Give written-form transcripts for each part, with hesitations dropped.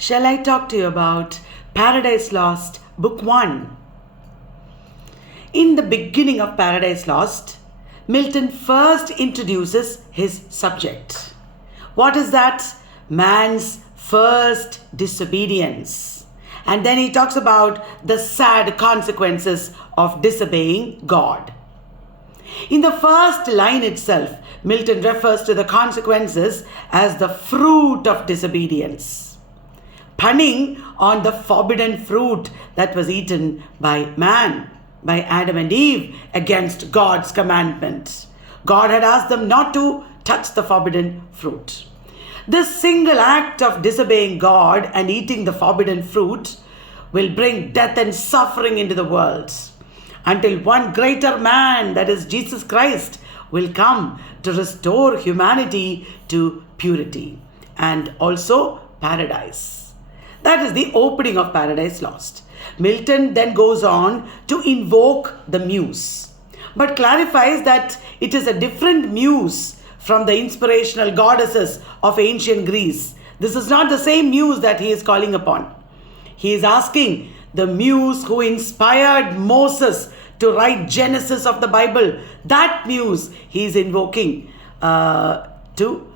shall I talk to you about Paradise Lost, Book 1. In the beginning of Paradise Lost, Milton first introduces his subject. What is that? Man's first disobedience. And then he talks about the sad consequences of disobeying God. In the first line itself, Milton refers to the consequences as the fruit of disobedience, punning on the forbidden fruit that was eaten by man, by Adam and Eve, against God's commandment. God had asked them not to touch the forbidden fruit. This single act of disobeying God and eating the forbidden fruit will bring death and suffering into the world, until one greater man, that is Jesus Christ, will come to restore humanity to purity and also paradise. That is the opening of Paradise Lost. Milton then goes on to invoke the muse, but clarifies that it is a different muse from the inspirational goddesses of ancient Greece. This is not the same muse that he is calling upon. He is asking the muse who inspired Moses to write Genesis of the Bible. That muse he is invoking to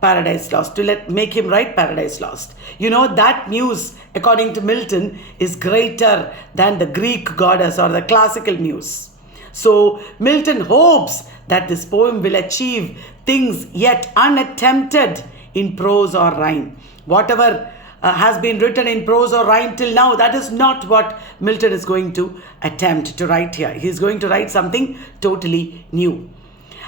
Paradise Lost, to make him write Paradise Lost. You know, that muse, according to Milton, is greater than the Greek goddess or the classical muse. So Milton hopes that this poem will achieve things yet unattempted in prose or rhyme. Whatever has been written in prose or rhyme till now, that is not what Milton is going to attempt to write here. He is going to write something totally new.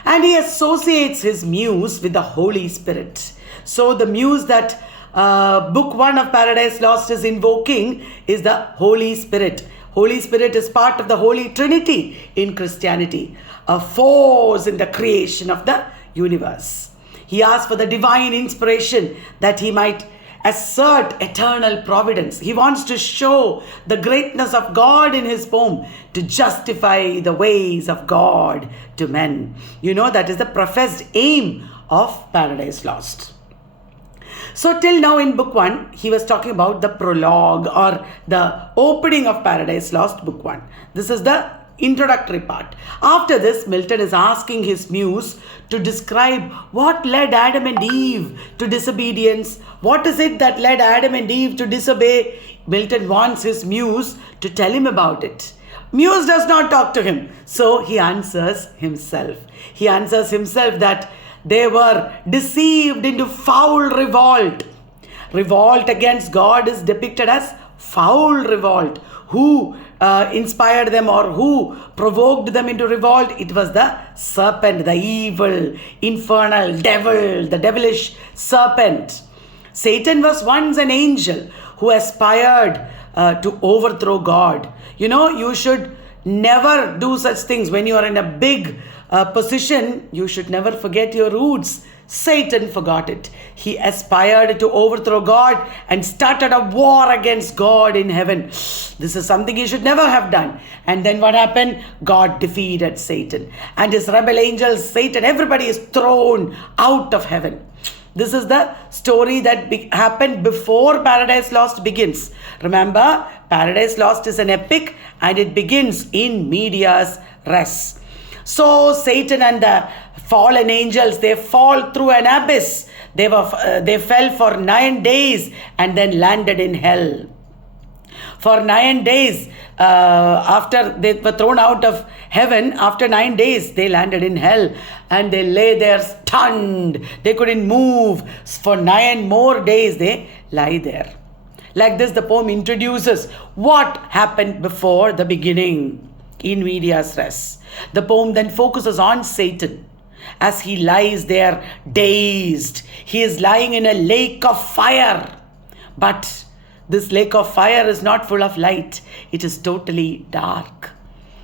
And he associates his muse with the Holy Spirit. So the muse that Book 1 of Paradise Lost is invoking is the Holy Spirit. Holy Spirit is part of the Holy Trinity in Christianity, a force in the creation of the universe. He asks for the divine inspiration that he might assert eternal providence. He wants to show the greatness of God in his poem to justify the ways of God to men. You know, that is the professed aim of Paradise Lost. So till now in Book 1, he was talking about the prologue or the opening of Paradise Lost, Book 1. This is the introductory part. After this, Milton is asking his muse to describe what led Adam and Eve to disobedience. What is it that led Adam and Eve to disobey? Milton wants his muse to tell him about it. Muse does not talk to him, so he answers himself. He answers himself that they were deceived into foul revolt. Revolt against God is depicted as foul revolt. Who inspired them or who provoked them into revolt? It was the serpent, the evil, infernal devil, the devilish serpent. Satan was once an angel who aspired to overthrow God. You know, you should never do such things. When you are in a big position, you should never forget your roots. Satan forgot it. He aspired to overthrow God and started a war against God in heaven. This is something he should never have done. And then what happened? God defeated Satan. And his rebel angels, Satan, everybody is thrown out of heaven. This is the story that happened before Paradise Lost begins. Remember, Paradise Lost is an epic and it begins in medias res. So Satan and the fallen angels, they fall through an abyss. They fell for 9 days and then landed in hell. For 9 days, after they were thrown out of heaven, after 9 days, they landed in hell and they lay there stunned. They couldn't move. For 9 more days, they lie there. Like this, the poem introduces what happened before the beginning in medias res. The poem then focuses on Satan as he lies there dazed. He is lying in a lake of fire. But this lake of fire is not full of light. It is totally dark.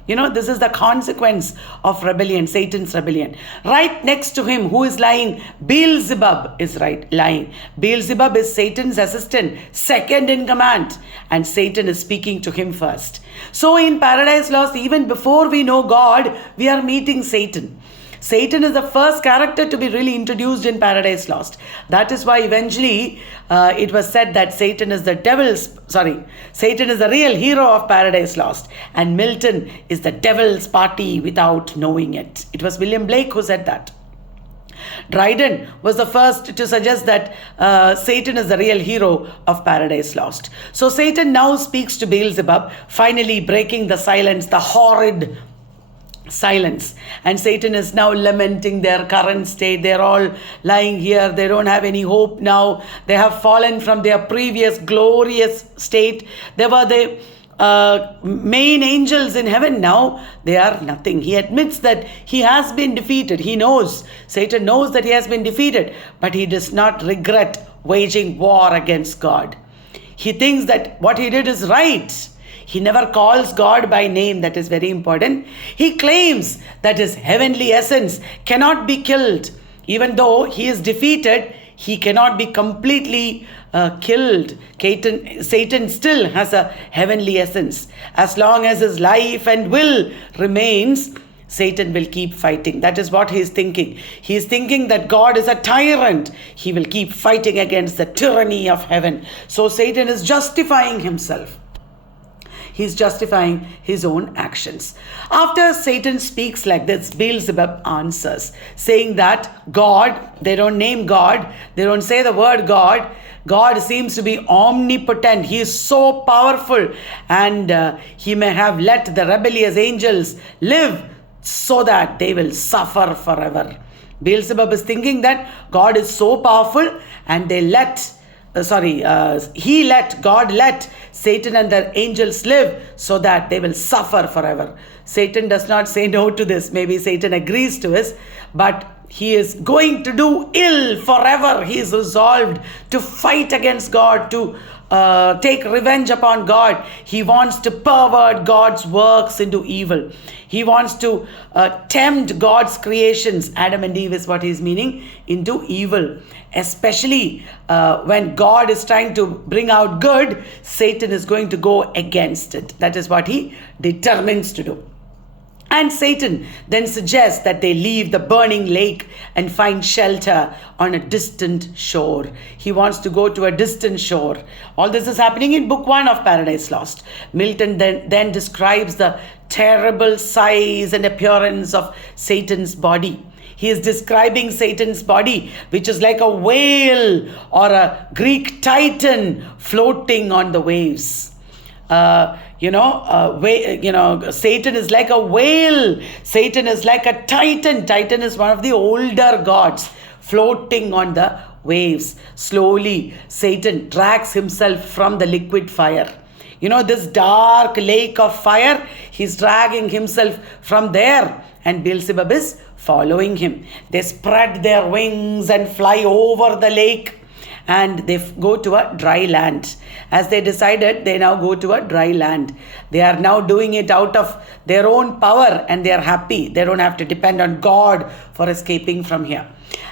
You know, this is the consequence of rebellion, Satan's rebellion. Right next to him, who is lying? Beelzebub is lying. Beelzebub is Satan's assistant, second in command. And Satan is speaking to him first. So in Paradise Lost, even before we know God, we are meeting Satan. Satan is the first character to be really introduced in Paradise Lost. That is why eventually it was said that Satan is the real hero of Paradise Lost, and Milton is the devil's party without knowing it. It was William Blake who said that. Dryden was the first to suggest that Satan is the real hero of Paradise Lost. So Satan now speaks to Beelzebub, finally breaking the silence, the horrid silence. And Satan is now lamenting their current state. They're all lying here. They don't have any hope now. They have fallen from their previous glorious state. They were the main angels in heaven. Now they are nothing. He admits that he has been defeated. He knows, Satan knows that he has been defeated, but he does not regret waging war against God. He thinks that what he did is right. He never calls God by name. That is very important. He claims that his heavenly essence cannot be killed. Even though he is defeated, he cannot be completely killed. Satan still has a heavenly essence. As long as his life and will remains, Satan will keep fighting. That is what he is thinking. He is thinking that God is a tyrant. He will keep fighting against the tyranny of heaven. So Satan is justifying himself. He's justifying his own actions. After Satan speaks like this, Beelzebub answers, saying that God, they don't name God, they don't say the word God. God seems to be omnipotent. He is so powerful, and he may have let the rebellious angels live so that they will suffer forever. Beelzebub is thinking that God is so powerful, and God let Satan and the angels live so that they will suffer forever. Satan does not say no to this. Maybe Satan agrees to this, but he is going to do ill forever. He is resolved to fight against God, to take revenge upon God. He wants to pervert God's works into evil. He wants to tempt God's creations, Adam and Eve is what he's meaning, into evil. Especially when God is trying to bring out good, Satan is going to go against it. That is what he determines to do. And Satan then suggests that they leave the burning lake and find shelter on a distant shore. He wants to go to a distant shore. All this is happening in Book 1 of Paradise Lost. Milton then describes the terrible size and appearance of Satan's body. He is describing Satan's body, which is like a whale or a Greek titan floating on the waves. Satan is like a whale. Satan is like a titan. Titan is one of the older gods floating on the waves. Slowly, Satan drags himself from the liquid fire. This dark lake of fire, he's dragging himself from there, and Beelzebub is following him. They spread their wings and fly over the lake, and they go to a dry land. As they decided, they now go to a dry land. They are now doing it out of their own power, and they are happy. They don't have to depend on God for escaping from here.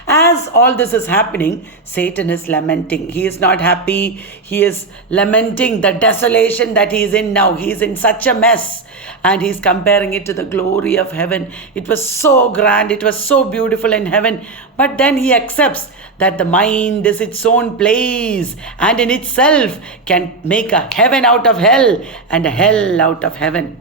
As all this is happening, Satan is lamenting. He is not happy. He is lamenting the desolation that he is in now. He is in such a mess, and he is comparing it to the glory of heaven. It was so grand. It was so beautiful in heaven. But then he accepts that the mind is its own place, and in itself can make a heaven out of hell and a hell out of heaven.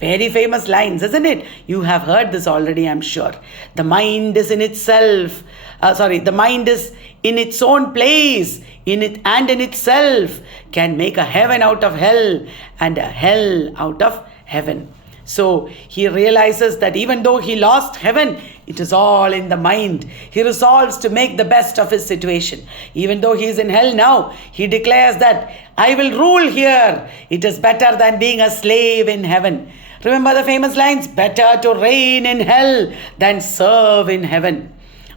Very famous lines, isn't it? You have heard this already, I'm sure. The mind is in itself. The mind is in its own place, in itself can make a heaven out of hell and a hell out of heaven. So he realizes that even though he lost heaven, it is all in the mind. He resolves to make the best of his situation. Even though he is in hell now, he declares that I will rule here. It is better than being a slave in heaven. Remember the famous lines, better to reign in hell than serve in heaven.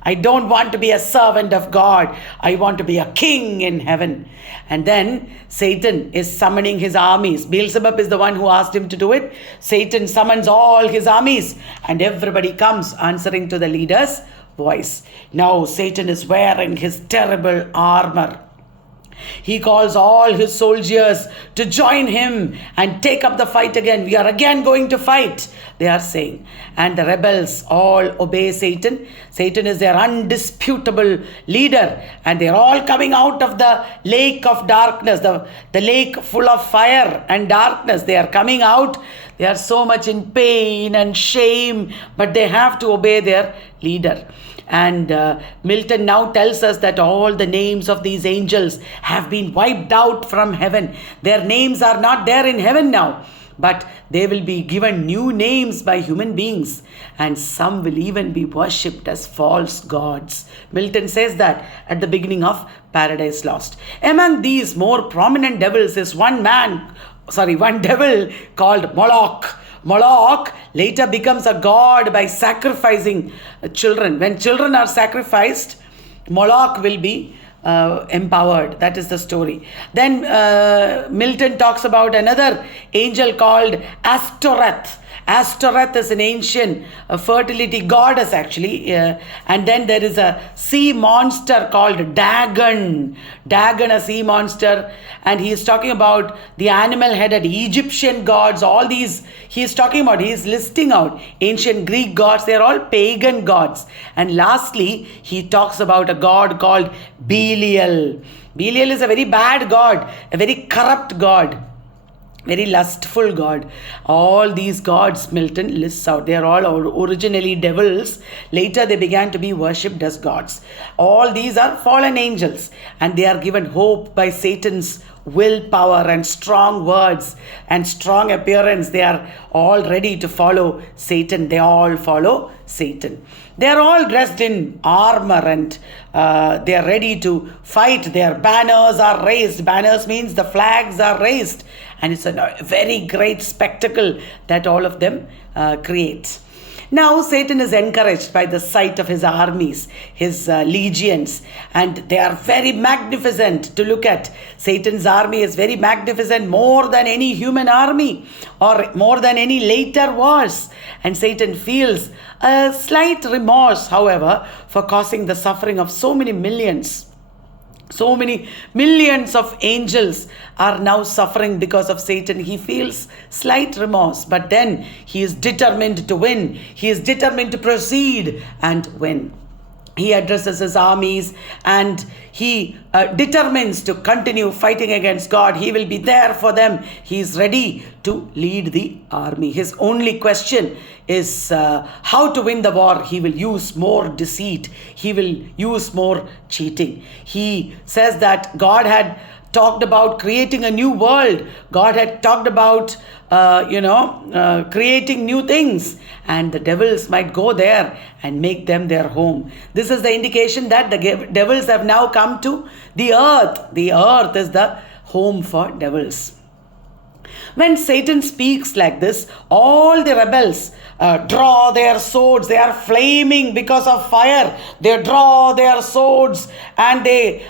I don't want to be a servant of God. I want to be a king in heaven. And then Satan is summoning his armies. Beelzebub is the one who asked him to do it. Satan summons all his armies, and everybody comes answering to the leader's voice. Now Satan is wearing his terrible armor. He calls all his soldiers to join him and take up the fight again. We are again going to fight, they are saying. And the rebels all obey Satan. Satan is their undisputable leader. And they are all coming out of the lake of darkness, the lake full of fire and darkness. They are coming out. They are so much in pain and shame, but they have to obey their leader. And Milton now tells us that all the names of these angels have been wiped out from heaven. Their names are not there in heaven now, but they will be given new names by human beings, and some will even be worshipped as false gods. Milton says that at the beginning of Paradise Lost. Among these more prominent devils is one devil called Moloch. Moloch later becomes a god by sacrificing children. When children are sacrificed, Moloch will be empowered. That is the story. Then Milton talks about another angel called Ashtoreth. Ashtoreth is an ancient fertility goddess actually. And then there is a sea monster called Dagon. Dagon, a sea monster. And he is talking about the animal-headed Egyptian gods. All these he is talking about. He is listing out ancient Greek gods. They are all pagan gods. And lastly, he talks about a god called Belial. Belial is a very bad god, a very corrupt god, very lustful god. All these gods Milton lists out. They are all originally devils. Later they began to be worshipped as gods. All these are fallen angels, and they are given hope by Satan's willpower and strong words and strong appearance. They are all ready to follow Satan. They all follow Satan. They are all dressed in armor and they are ready to fight. Their banners are raised. Banners means the flags are raised. And it's a very great spectacle that all of them create. Now Satan is encouraged by the sight of his armies, his legions, and they are very magnificent to look at. Satan's army is very magnificent, more than any human army or more than any later wars. And Satan feels a slight remorse, however, for causing the suffering of so many millions. So many millions of angels are now suffering because of Satan. He feels slight remorse, but then he is determined to win. He is determined to proceed and win. He addresses his armies and he determines to continue fighting against God. He will be there for them. He is ready to lead the army. His only question is how to win the war. He will use more deceit. He will use more cheating. He says that God had talked about creating a new world. God had talked about creating new things, and the devils might go there and make them their home. This is the indication that the devils have now come to the earth. The earth is the home for devils. When Satan speaks like this, all the rebels draw their swords. They are flaming because of fire. They draw their swords and they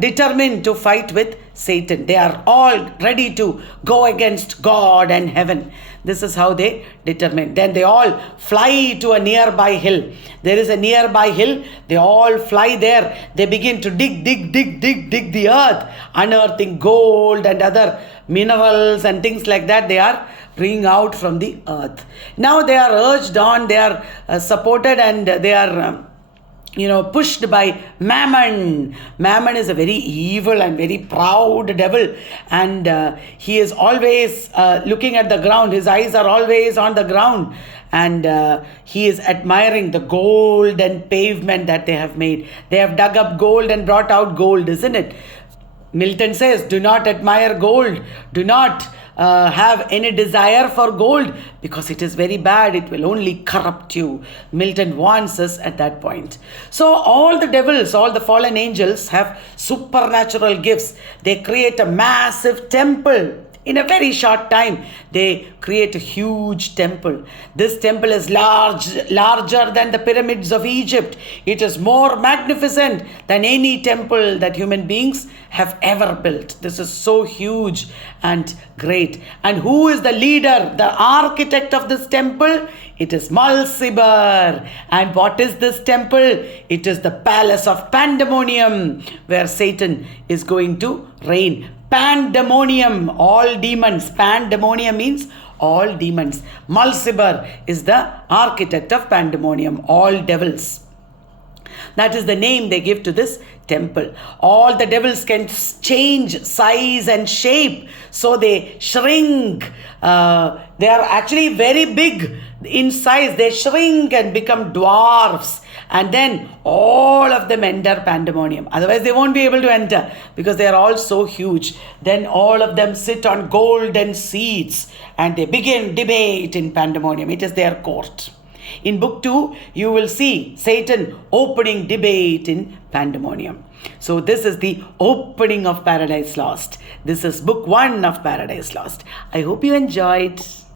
determine to fight with Satan. They are all ready to go against God and heaven. This is how they determine. Then they all fly to a nearby hill. There is a nearby hill. They all fly there. They begin to dig the earth, unearthing gold and other minerals and things like that. They are bringing out from the earth. Now they are urged on. They are supported and they are pushed by Mammon. Mammon is a very evil and very proud devil, and he is always looking at the ground. His eyes are always on the ground, and he is admiring the gold and pavement that they have made. They have dug up gold and brought out gold, isn't it? Milton says, do not admire gold. Do not have any desire for gold, because it is very bad. It will only corrupt you. Milton warns us at that point. So all the devils, all the fallen angels have supernatural gifts. They create a massive temple In a very short time, they create a huge temple. This temple is larger than the pyramids of Egypt. It is more magnificent than any temple that human beings have ever built. This is so huge and great. And who is the leader, the architect of this temple? It is Mulciber. And what is this temple? It is the palace of Pandemonium, where Satan is going to reign. Pandemonium, all demons. Pandemonium means all demons. Mulciber is the architect of Pandemonium, all devils. That is the name they give to this temple. All the devils can change size and shape, so they shrink. They are actually very big in size. They shrink and become dwarfs, and then all of them enter Pandemonium. Otherwise they won't be able to enter because they are all so huge. Then all of them sit on golden seats and they begin debate in Pandemonium. It is their court. In book 2, you will see Satan opening debate in Pandemonium. So this is the opening of Paradise Lost. This is book 1 of Paradise Lost. I hope you enjoyed.